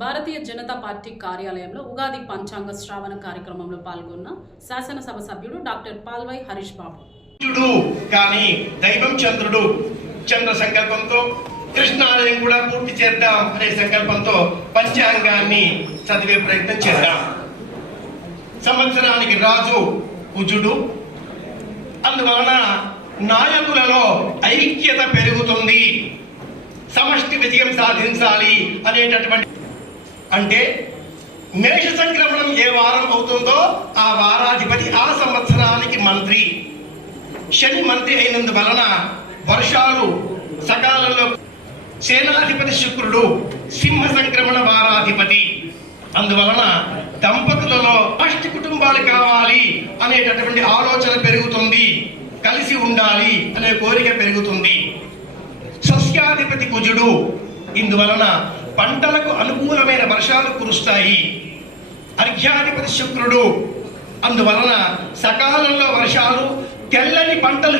Bharatiya Janata party కార్యాలయంలో ఉగాది పంచాంగ శ్రావణ కార్యక్రమంలో పాల్గొన్న శాసనసభ సభ్యుడు డాక్టర్ పాల్వై హరీష్ బాబు. కానీ దైవం చంద్రుడు, చంద్ర సంకల్పంతో కృష్ణాలయం కూడా పూర్తి చేద్దాం అనే సంకల్పంతో పంచాంగాన్ని చదివే ప్రయత్నం చేద్దాం. సంవత్సరానికి రాజు కుజుడు, అందువలన నాయకులలో ఐక్యత పెరుగుతుంది, సమష్టి విజయం సాధించాలి అనేటటువంటి, అంటే మేష సంక్రమణం ఏ వారం అవుతుందో ఆ వారాధిపతి ఆ సంవత్సరానికి మంత్రి. శని మంత్రి అయినందువలన వర్షాలు సకాలంలో. సేనాధిపతి శుక్రుడు సింహ సంక్రమణ వారాధిపతి, అందువలన దంపతులలో అష్టి కుటుంబాలు కావాలి అనేటటువంటి ఆలోచన పెరుగుతుంది, కలిసి ఉండాలి అనే కోరిక పెరుగుతుంది. సస్యాధిపతి కుజుడు, ఇందువలన పంటలకు అనుకూలమైన వర్షాలు కురుస్తాయి. అర్ఘ్యాధిపతి శుక్రుడు, అందువలన సకాలంలో వర్షాలు, తెల్లని పంటలు